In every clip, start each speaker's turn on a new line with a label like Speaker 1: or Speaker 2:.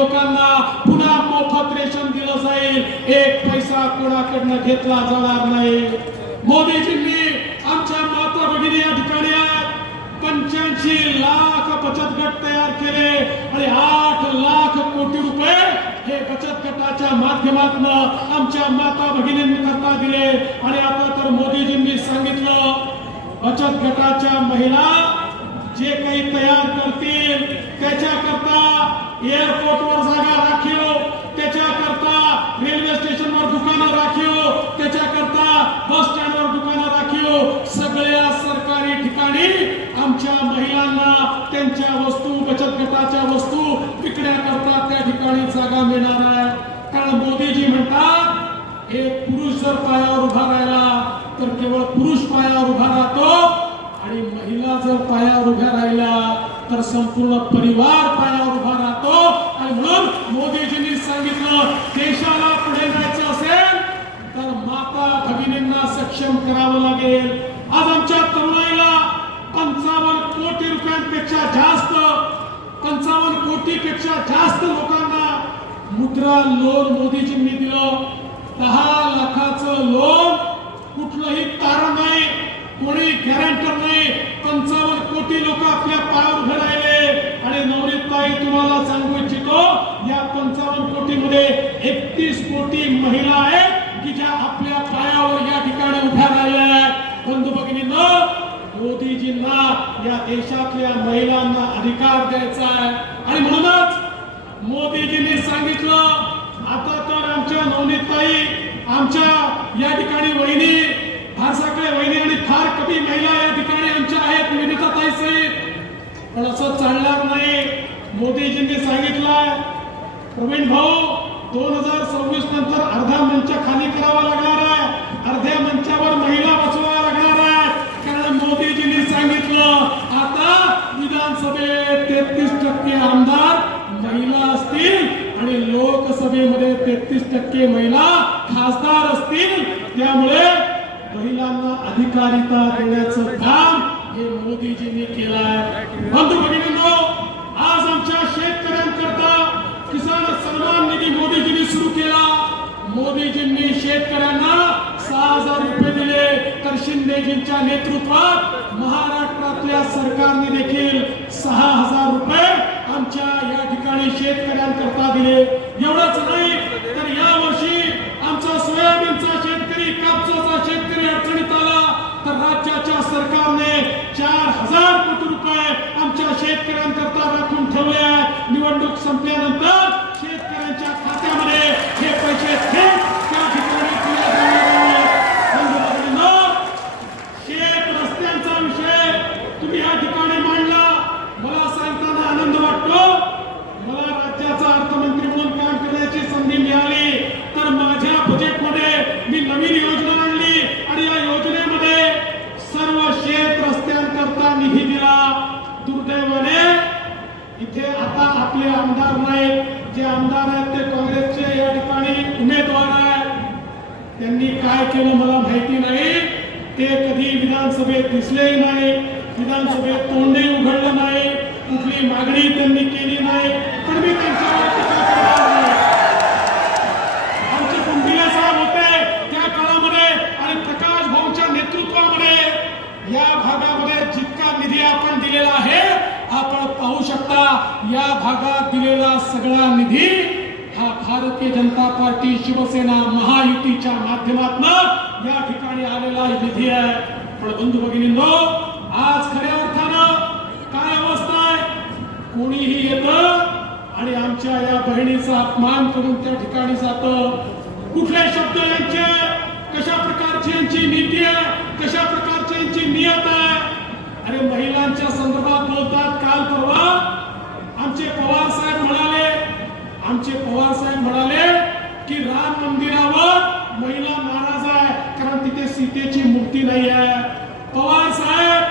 Speaker 1: लोकांना पुन्हा मोफत रेशन दिलं जाईल. एक पैसा कोणाकडनं घेतला जाणार नाही. मोदीजींनी आमच्या माता भगिनी या ठिकाणी पंच्याऐंशी लाख बचत गट तयार केले आणि आठ लाख कोटी रुपये हे बचत गटाच्या माध्यमातून आमच्या माता भगिनींकरता दिले. आणि आता तर मोदीजींनी सांगितलं बचत गटाच्या महिला जे काही तयार करतील त्याच्याकरता एअरपोर्टवर जागा राखीव. त्याच्याकरता रेल्वे स्टेशनवर दुकानं राखीव. त्याच्याकरता बस स्टँडवर दुकानं राखीव. सगळ्या सरकारी ठिकाणी आमच्या महिलांना त्यांच्या वस्तू बचत गटाच्या वस्तू विकण्याकरता त्या ठिकाणी जागा मिळणार आहे. कारण मोदीजी म्हणतात एक पुरुष जर पायावर उभा राहिला तर केवळ पुरुष पायावर उभा राहतो आणि महिला जर पायावर उभ्या राहिल्या तर संपूर्ण परिवार पायावर उभा म्हणून मोदीजींनी सांगितलं देशाला पुढे जायचं असेल तर माता भगिनींना सक्षम करावं लागेल. आज आमच्या तरुणाईला पंचावन्न कोटी रुपयांपेक्षा जास्त पंचावन्न कोटीपेक्षा जास्त लोकांना मुद्रा लोन मोदीजींनी दिलं. दहा लाखाचं लोन कुठलंही तारण नाही कोणी गॅरंटर नाही पंचावन्न कोटी लोक आपल्या पायावर उभे राहिले आणि नवनीतताई तुम्हाला सांगू इच्छितो या मध्ये एकतीस कोटी महिला आहेत की ज्या आपल्या पायावर या ठिकाणी उभ्या राहिल्या आहेत. बंधू भगिनींना मोदीजींना या देशातल्या महिलांना अधिकार द्यायचा आहे. आणि म्हणूनच मोदीजींनी सांगितलं आता तर आमच्या नवनीताई आमच्या या ठिकाणी वहिनी फार सगळे वहिनी आणि फार कमी महिला या ठिकाणी आमच्या आहेत विनिताताई सहित पण असं चालणार नाही. मोदीजींनी सांगितलं प्रवीण भाऊ दोन हजार सव्वीस नंतर अर्धा मंच खाली करावा लागणार आहे. अर्ध्या मंचावर महिला बसवाव्या लागणार आहे. कारण मोदीजींनी सांगितलं आता विधानसभेत तेहतीस टक्के आमदार महिला असतील आणि लोकसभेमध्ये तेहतीस टक्के महिला खासदार असतील त्यामुळे महिलांना अधिकारिता देण्याचं काम हे मोदीजींनी केलं आहे बंधू भगिनींनो आज आमच्या शेतकऱ्यांकरता किसान सन्मान निधी मोदीजींनी सुरू केला मोदीजींनी शेतकऱ्यांना सहा हजार रुपये दिले तर शिंदेजींच्या नेतृत्वात महाराष्ट्रातल्या सरकारने देखील सहा हजार रुपये आमच्या या ठिकाणी शेतकऱ्यांकरता दिले. एवढंच नाही तर या वर्षी आमचा सोयाबीनचा शेतकरी कापसाचा शेतकरी अडचणीत आला. तर राज्याच्या सरकारने चार हजार कोटी रुपये आमच्या शेतकऱ्यांकरता राखून ठेवले. आहेत निवडणूक संपल्यानंतर शेतकऱ्यांच्या खात्यामध्ये हे पैसे थेट त्या ठिकाणी दिले जाणार आहेत. बंधू भगिनींनो, शेत रस्त्यांचा विषय तुम्ही या ठिकाणी मांडला मला सांगताना आनंद वाटतो मला राज्याचा अर्थमंत्री म्हणून काम करण्याची संधी मिळाली तर माझ्या बजेटमध्ये मी नवीन योजना आणली आणि या योजनेमध्ये सर्व शेत रस्त्यांकरता निधी दिला. दुर्दैवाने इथे आता आपले आमदार नाहीत. जे आमदार आहेत ते काँग्रेसचे या ठिकाणी उमेदवार आहेत. त्यांनी काय केलं मला माहिती नाही. ते कधी विधानसभेत दिसलेही नाही. विधानसभेत तोंडही उघडलं नाही. कुठली मागणी त्यांनी केली नाही. पण मी त्यांच्या टीका करणार नाही. आमचे कुंभिले साहेब होते त्या काळामध्ये आणि प्रकाश भाऊच्या नेतृत्वामध्ये या भागामध्ये जितका निधी आपण दिलेला आहे आपण पाहू शकता या भागात दिलेला सगळा निधी हा भारतीय जनता पार्टी शिवसेना महायुतीच्या माध्यमातून या ठिकाणी आलेला निधी आहे. पण बंधू भगिनींनो आज खऱ्या अर्थानं काय अवस्था आहे? कोणीही येतं आणि आमच्या या बहिणीचा अपमान करून त्या ठिकाणी जात. कुठल्या शब्द यांचे? कशा प्रकारची यांची नीती आहे? कशा प्रकारची यांची नियत आहे? अरे महिलांच्या संदर्भात बोलतात काल परवा आमचे पवार साहेब म्हणाले आमचे पवार साहेब म्हणाले की राम मंदिरावर महिला नाराज आहे कारण तिथे सीतेची मूर्ती नाही आहे. पवार साहेब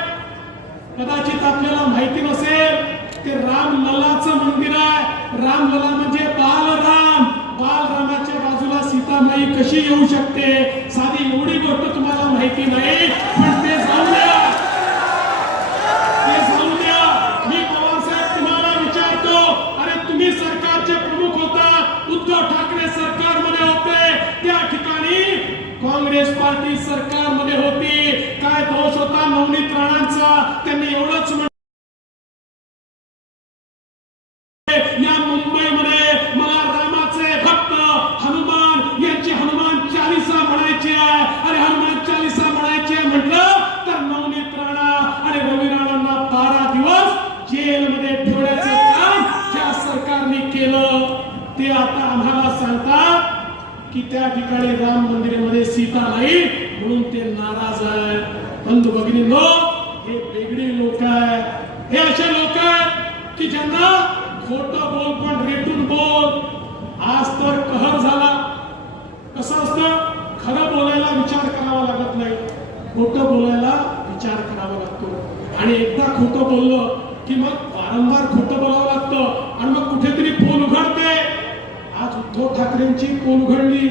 Speaker 1: कदाचित आपल्याला माहिती नसेल ते राम ललाचं मंदिर आहे. राम लला म्हणजे बालराम. बालरामाच्या बाजूला सीतामाई कशी येऊ शकते? साधी एवढी गोष्ट तुम्हाला माहिती नाही पण ते जाऊ द्या ते जाऊ द्या मी पवार साहेब तुम्हाला विचारतो अरे तुम्ही सरकारचे प्रमुख त्यांनी एवढंच म्हटलं या मुंबईमध्ये मला रामाचे भक्त हनुमान यांची हनुमान चालिसा म्हणायची आहे. आणि हनुमान चालिसा म्हणायची आहे म्हटलं तर नवनीत राणा आणि रवी राणांना बारा दिवस जेलमध्ये ठेवण्याचं काम ज्या सरकारने केलं ते आता आम्हाला सांगतात की त्या ठिकाणी राम मंदिरामध्ये सीता नाही म्हणून ते नाराज आहे. बंधू भगिनी लोक लोक आहेत हे असे लोक आहेत की ज्यांना खोट बोल पण रेटून बोल. आज तर कहर झाला. कसं असतं? खरं बोलायला विचार करावा लागत नाही. खोटं बोलायला विचार करावा लागतो. आणि एकदा खोटं बोललं की मग वारंवार खोटं बोलावं लागतं आणि मग कुठेतरी पोल उघडते. आज उद्धव ठाकरेंची पोल उघडली.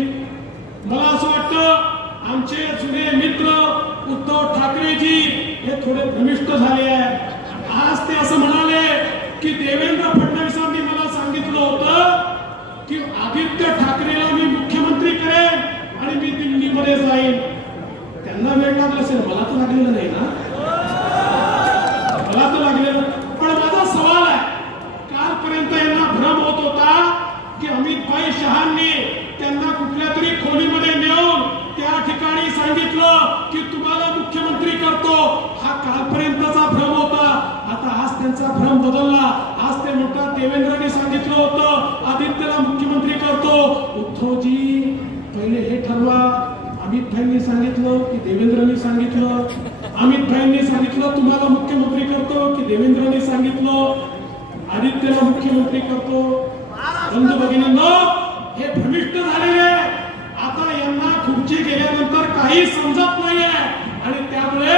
Speaker 1: मला असं वाटतं आमचे जुने मित्र उद्धव ठाकरेजी हे थोडे भ्रमिष्ट झाले आहे आज ते असं म्हणाले की देवेंद्र फडणवीसांनी मला सांगितलं होतं की आदित्य ठाकरेला मी मुख्यमंत्री करेन आणि मी दिल्लीमध्ये जाईन त्यांना वेळ लागला असेल मला तर लागलेलं नाही ना मला तर लागलेलं पण माझा सवाल आहे कालपर्यंत यांना भ्रम होत होता की अमित भाई शहांनी त्यांना कुठल्या तरी खोलीमध्ये नेऊन त्या ठिकाणी सांगितलं की तुम्हाला मुख्यमंत्री करतो हा कालपर्यंतचा भ्रम होता आता आज त्यांचा भ्रम बदलला आज ते म्हणतात देवेंद्रने सांगितलं होतं आदित्यला मुख्यमंत्री करतो उद्धवजी पहिले हे ठरवा अमित भाईंनी सांगितलं की देवेंद्रनी सांगितलं. अमित भाईंनी सांगितलं तुम्हाला मुख्यमंत्री करतो की देवेंद्रने सांगितलं? आदित्यला मुख्यमंत्री करतो? बंधू भगिनींनो हे भ्रमिष्ट झालेले आता यांना खुर्ची गेल्यानंतर काही समजत नाहीये. आणि त्यामुळे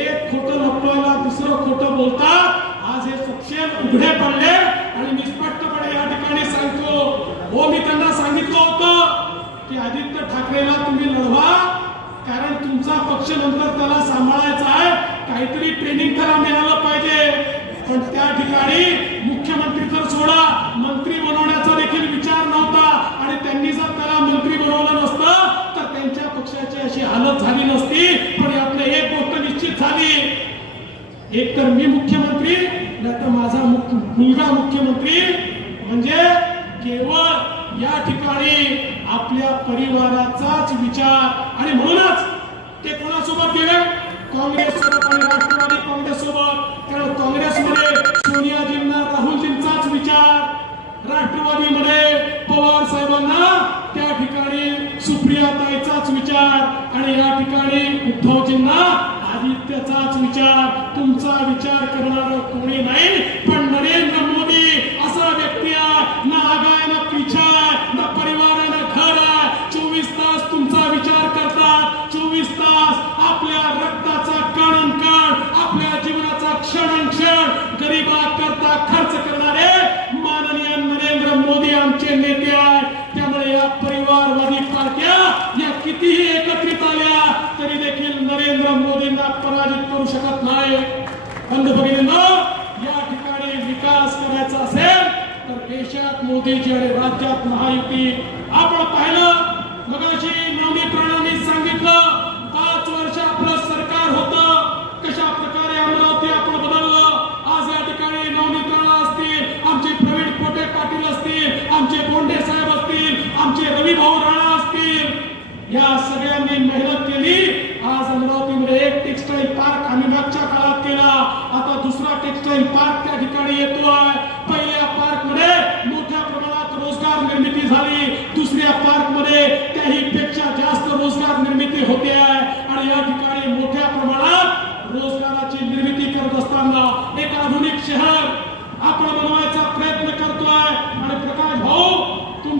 Speaker 1: एक खोटं लपवायला दुसरं खोटं बोलतात. आज हे सक्षम उघडे पडले आणि मी स्पष्टपणे या ठिकाणी सांगतो. हो मी त्यांना सांगितलं होतं की आदित्य ठाकरेला तुम्ही लढवा. कारण तुमचा पक्ष नंतर त्याला सांभाळायचा आहे. काहीतरी ट्रेनिंग त्याला मिळालं पाहिजे. पण त्या ठिकाणी मुख्यमंत्री तर सोडा मंत्री बनवण्याचा देखील विचार नव्हता. आणि त्यांनी जर त्याला मंत्री बनवलं नसतं तर त्यांच्या पक्षाची अशी हालत झाली नसती. पण यातलं एक गोष्ट निश्चित झाली. एक तर मी मुख्यमंत्री नाही तर माझा मुख्य मुलगा मुख्यमंत्री. म्हणजे केवळ या ठिकाणी आपल्या परिवाराचाच विचार आणि म्हणूनच ते कोणासोबत गेले? काँग्रेस सोबत आणि राष्ट्रवादी काँग्रेस सोबत. कारण काँग्रेसमध्ये सोनियाजींना राहुलजींचाच विचार राष्ट्रवादीमध्ये पवार साहेबांना त्या ठिकाणी सुप्रियाताईचाच विचार आणि या ठिकाणी उद्धवजींना आदित्यचाच विचार. तुमचा विचार करणार कोणी नाही पण नरेंद्र मोदी असा व्यक्ती आहे ना आगाय ना पिछा आहे, ना परिवार आहे, ना घर आहे चोवीस तास तुमचा विचार करतात चोवीस तास आपल्या रक्ताचा कण कण आपल्या जीवनाचा क्षण क्षण गरीबा करता खर्च करणारे माननीय नरेंद्र मोदी आमचे नेते आहेत त्यामुळे या परिवारवादी पार्ट्या या कितीही एकत्रित आल्या तरी देखील नरेंद्र मोदींना पराजित करू शकत नाही बंधू भगिनींनो या ठिकाणी विकास करायचा असेल तर देशात मोदीजी आणि राज्यात महायुती. आपण पाहिलं मगाशी नवनीत सांगितलं पाच वर्ष आपलं सरकार होतं. कशा प्रकारे अमरावती आपण बदललं? आज या ठिकाणी नवनीत असतील आमचे प्रवीण पोटे पाटील असतील आमचे बोंडे साहेब असतील आमचे रवी भाऊ राणा असतील. या सगळ्यांनी महिला केली आज अमरावतीमध्ये एक टेक्सटाईल पार्क आम्ही मागच्या काळात केला आता दुसरा टेक्सटाईल पार्क त्या ठिकाणी येतोय पहिल्या पार्कमध्ये मोठ्या प्रमाणात रोजगार निर्मिती झाली दुसऱ्या पार्कमध्ये त्याही पेक्षा जास्त रोजगार निर्मिती होते आहे आणि या ठिकाणी मोठ्या प्रमाणात रोजगाराची निर्मिती करत असताना एक आधुनिक शहर आपण बनवायचा प्रयत्न करतोय आणि प्रकाश भाऊ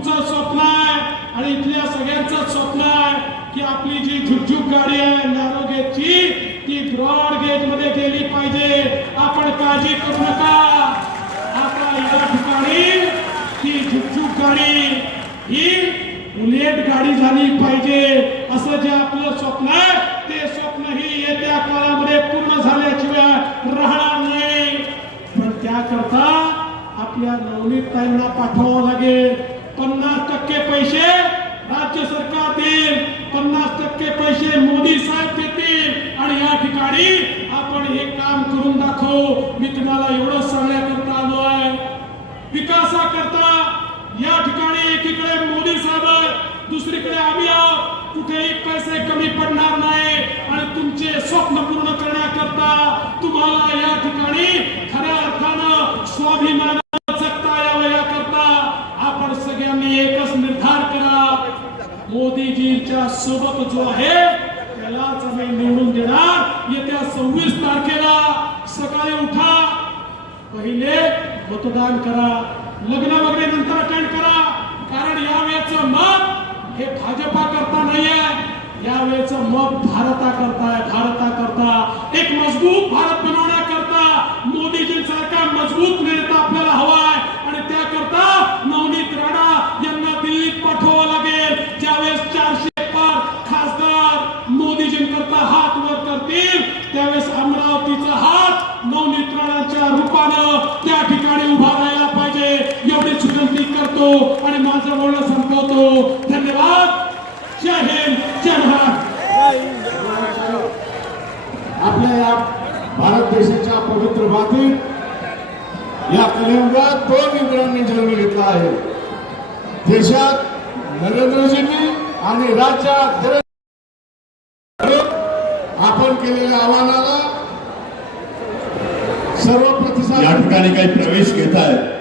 Speaker 1: तुमचं स्वप्न आहे आणि इथल्या सगळ्यांचं स्वप्न आहे की आपली जी झुकझुक गाडी आहे नॅरो गेटची ती ब्रॉड गेटमध्ये गेली पाहिजे. आपण काळजी करू नका. आता या ठिकाणी ही झुकझुक गाडी ही बुलेट गाडी झाली पाहिजे. असं जे आपलं स्वप्न आहे ते स्वप्न ही येत्या काळामध्ये पूर्ण झाल्याशिवाय राहणार नाही. पण त्याकरता आपल्या नवनीत ताईंना पाठवावं लागेल. टक्के पैसे राज्य सरकार देईल. पन्नास टक्के पैसे मोदी साहेब देतील. आणि या ठिकाणी आपण हे काम करून दाखवू. मी तुम्हाला एवढं सांगण्याकरता आलो आहे विकासाकरता या ठिकाणी एकीकडे मोदी साहेब दुसरीकडे आम्ही आहोत. कुठेही पैसे कमी पडणार नाही. आणि तुमचे स्वप्न पूर्ण करण्याकरता तुम्हाला या ठिकाणी खऱ्या अर्थानं स्वाभिमान सोबत जो आहे त्यालाच आम्ही निवडून देणार. येत्या सव्वीस तारखेला सकाळी उठा. पहिले मतदान करा. लग्न वगैरे नंतर अटेंड करा. कारण यावेळेच मत हे भाजपा करता नाहीये. यावेळेच मत भारता करता भारता करता एक मजबूत भारत बनवण्याकरता मोदीजींसारखा मजबूत नेता आपल्याला हवा आहे आणि त्याकरता नवनीत राणा यांना दिल्लीत पाठवावं लागेल ज्यावेळेस चारशे पार खासदार मोदीजींकरता हात वर करतील त्यावेळेस अमरावतीचा हात नवनीत राणाच्या रूपानं त्या ठिकाणी उभा राहायला पाहिजे. एवढीच विनंती करतो आणि माझं बोलणं संपवतो. धन्यवाद. जय हिंद जय महाराष्ट्र.
Speaker 2: आपल्या या भारत देशाच्या पवित्र मातीत या कलियुगात दोन इंद्रांनी जन्म घेतला आहे. देशात नरेंद्रजींनी आणि राज्यात आपण केलेल्या आव्हानाला सर्व प्रतिसाद
Speaker 3: या ठिकाणी काही प्रवेश घेत आहेत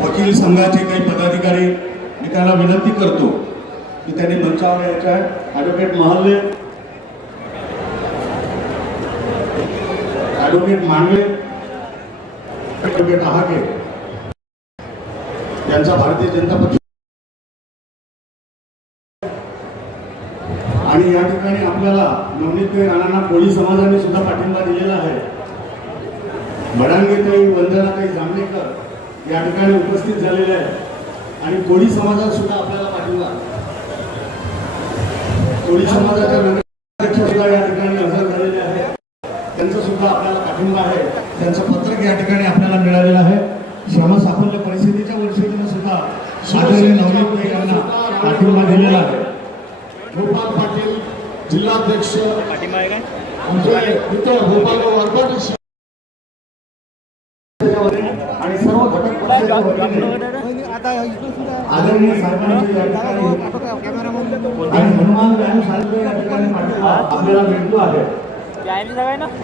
Speaker 3: वकील संघाचे काही पदाधिकारी मी त्यांना विनंती करतो की त्यांनी मंचावर यायचं आहे. Advocate Mahale. Advocate Mandve advocate Ahage यांचा भारतीय जनता पक्ष आणि या ठिकाणी आपल्याला नवनीत राणांना कोळी समाजाने सुद्धा पाठिंबा दिलेला आहे. बडांगेताई वंदनाताई जांभेकर या ठिकाणी उपस्थित झालेले आहेत. आणि कोळी समाजात सुद्धा आपल्याला पाठिंबा कोळी समाजाच्या सुद्धा या ठिकाणी हजर झालेले आहेत. त्यांचा सुद्धा आपल्याला पाठिंबा आहे. त्यांचं पत्रक या ठिकाणी आपल्याला मिळालेलं आहे. श्रम साफल्य परिस्थितीच्या वर्षीनं सुद्धा आदरणीय नवनीतभाई यांना पाठिंबा दिलेला आहे.
Speaker 2: गोपाल पाटील जिल्हाध्यक्ष आमचे मित्र गोपाल वरपाटी
Speaker 3: आणि सर्व घटक पक्षाच्या वतीने आदरणीय साहेबांचे या ठिकाणी आणि हनुमान व्यायाम साहेब या ठिकाणी पाठिंबा आपल्याला मिळतो आहे.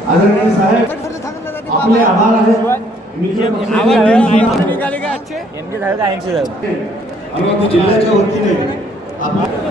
Speaker 3: आदरणीय साहेब आपले आभार आहे. मित्र पक्षाचे अमरावती जिल्ह्याच्या वतीने आपल्या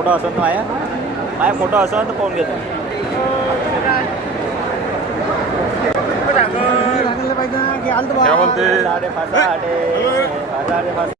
Speaker 4: फोटो असेल ना माझ्या माझ्या फोटो असेल तर पाहून घेतो.
Speaker 5: सांगितलं पाहिजे